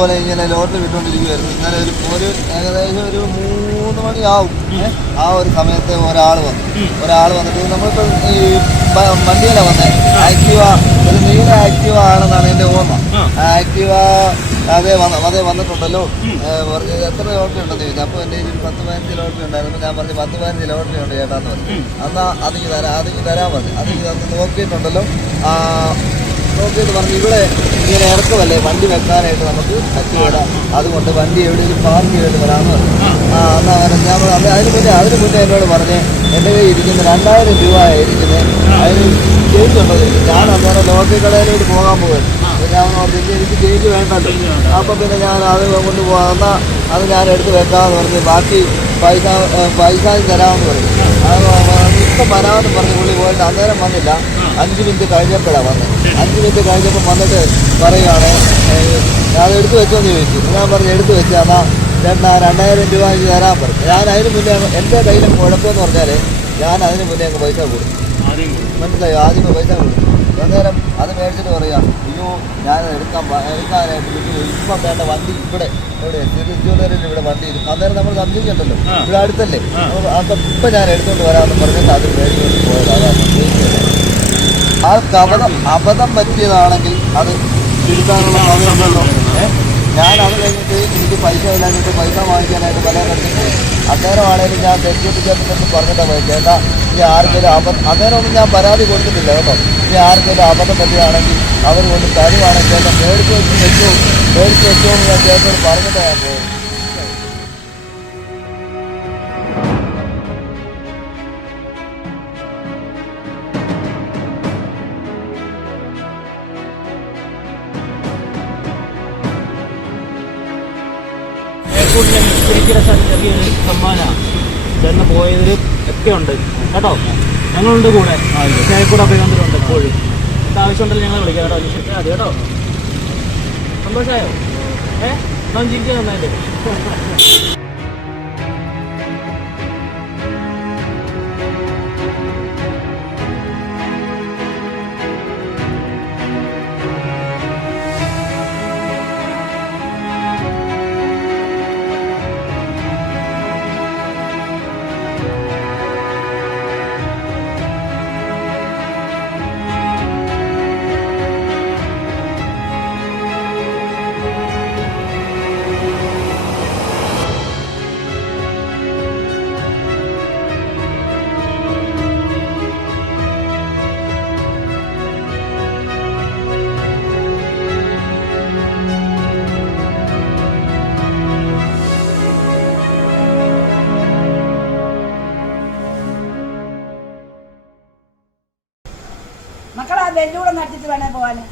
ഇതുപോലെ ഇങ്ങനെ ലോട്ടിൽ വിട്ടുകൊണ്ടിരിക്കുമായിരുന്നു ഇന്നലെ ഒരു ഒരു ഏകദേശം ഒരു മൂന്ന് മണിയാവും? ആ ഒരു സമയത്ത് ഒരാൾ വന്നു. ഒരാൾ വന്നിട്ട് നമ്മളിപ്പോൾ ഈ വണ്ടിയല്ല വണ്ടിയിലാണ് വന്നത് ആക്റ്റീവ. ഒരു നീല ആക്റ്റീവ ആണെന്നാണ് എന്റെ ഓർമ്മ. ആക്റ്റീവ അതെ വന്ന അതെ വന്നിട്ടുണ്ടല്ലോ. എത്ര ലോട്ടറി ഉണ്ടെന്ന് ചോദിച്ചു. അപ്പോൾ എന്റെ ഒരു പത്ത് പതിനഞ്ച് ലോട്ടറി ഉണ്ടായിരുന്നു. ഞാൻ പറഞ്ഞു പത്ത് പതിനഞ്ച് ലോട്ടറി ഉണ്ട് ചേട്ടാന്ന് പറഞ്ഞു. എന്നാൽ അതിക്ക് തരാം അതിക്ക് തരാൻ പറഞ്ഞു. അതിക്ക് തന്ന് നോക്കിയിട്ടുണ്ടല്ലോ. നോക്കിയിട്ട് പറഞ്ഞു ഇവിടെ ഇങ്ങനെ ഇറക്കമല്ലേ? വണ്ടി വെക്കാനായിട്ട് നമുക്ക് പറ്റിയിടാം. അതുകൊണ്ട് വണ്ടി എവിടെയെങ്കിലും പാർക്ക് ചെയ്തിട്ട് വരാമെന്ന് പറഞ്ഞു. ആ. എന്നാ ഞാൻ അതിന് മുന്നേ അതിന് മുന്നേ എന്നോട് പറഞ്ഞേ എന്റെ കയ്യിൽ ഇരിക്കുന്ന രണ്ടായിരം രൂപ ഇരിക്കുന്നത് അതിന് ചേഞ്ച് ഉണ്ടോ ഞാൻ അന്നേരം ലോട്ടറി കടയിലോട്ട് പോകാൻ പോകുന്നു ഞാൻ പറഞ്ഞു എനിക്ക് ചേഞ്ച് വേണ്ടല്ലോ. അപ്പം പിന്നെ ഞാൻ അത് കൊണ്ട് പോകാം എന്നാൽ അത് ഞാൻ എടുത്ത് വെക്കാമെന്ന് പറഞ്ഞ്. ബാക്കി പൈസ പൈസ തരാമെന്ന് പറഞ്ഞു. അത് ഇപ്പം വരാമെന്ന് പറഞ്ഞ് പുള്ളി പോയിട്ട് അന്നേരം വന്നില്ല. അഞ്ച് മിനിറ്റ് കഴിഞ്ഞപ്പോഴാണ് വന്നത് അഞ്ച് മിനിറ്റ് കഴിഞ്ഞപ്പോൾ വന്നിട്ട് പറയുകയാണ് ഞാൻ എടുത്തു വെച്ചോന്ന് ചോദിച്ചു. ഞാൻ പറഞ്ഞു എടുത്തു വെച്ച് എന്നാൽ ചേട്ടാ രണ്ടായിരം രൂപ തരാൻ പറഞ്ഞു. ഞാൻ അതിന് മുന്നേ എന്റെ കയ്യിലും കുഴപ്പമെന്ന് പറഞ്ഞാൽ ഞാൻ അതിന് മുന്നേ അങ്ങ് പൈസ കൊടുത്തു. മനസ്സിലായോ? ആദ്യമേ പൈസ കൊടുത്തു. അന്നേരം അത് മേടിച്ചിട്ട് പറയാം അയ്യോ ഞാൻ എടുക്കാൻ എടുക്കാനായിട്ട് ഇപ്പം വേണ്ട വണ്ടി ഇവിടെ ഇവിടെ തിരുവനന്തപുരത്തിൽ ഇവിടെ വണ്ടി ഇരിക്കും അന്നേരം നമ്മൾ സംശയിക്കണ്ടല്ലോ. ആ. ഇവിടെ അടുത്തല്ലേ? ആ. അപ്പൊ- ഇപ്പം ഞാൻ എടുത്തോണ്ട് വരാമെന്ന് പറഞ്ഞിട്ട് അത് മേടിച്ചുകൊണ്ട് പോയത്. ആൾക്ക് അബദ്ധം അബദ്ധം പറ്റിയതാണെങ്കിൽ അത് തിരുത്താനുള്ള സമയമുണ്ടല്ലോ ഞാൻ അത് കഴിഞ്ഞിട്ട് എനിക്ക് പൈസ ഇല്ലാഞ്ഞിട്ട് പൈസ വാങ്ങിക്കാനായിട്ട് പല കണ്ടിട്ട് പോയി അന്നേരമാണേലും ഞാൻ തെറ്റിദ്ധരിച്ചിട്ട് പറഞ്ഞിട്ടാണ് ചേട്ടാ ഈ ആർക്കെങ്കിലും അബദ്ധം അങ്ങനെയൊന്നും ഞാൻ പരാതി കൊടുത്തിട്ടില്ല കേട്ടോ. ഇനി ആർക്കെങ്കിലും അബദ്ധം പറ്റുകയാണെങ്കിൽ അവർ കൊണ്ട് തരുവാണെങ്കിൽ ചേട്ടൻ മേടിച്ച് വെച്ച് വെച്ചോ. മേടിച്ച് വെച്ചോ എന്ന് ഞാൻ ചേട്ടനോട് പറഞ്ഞിട്ടാണ് ഞാൻ പോകും എയർപോർട്ടിലെ സമ്മാനമാണ് ചേട്ടന് പോയതിൽ ഒക്കെ ഉണ്ട്. കേട്ടോ? ഞങ്ങളുണ്ട് കൂടെ. എയർപോർട്ട് അഭിനന്ദനുണ്ട് എപ്പോഴും എന്താ ആവശ്യമുണ്ടല്ലോ ഞങ്ങളെ വിളിക്കാം കേട്ടോ അന്വേഷിച്ചാൽ മതി കേട്ടോ. സന്തോഷമായോ? ഏ? നാം ജീവിക്കാൻ നന്നായിട്ട് ബെല്ലൂടെ നട്ടിട്ട് വേണേ പോവാന്.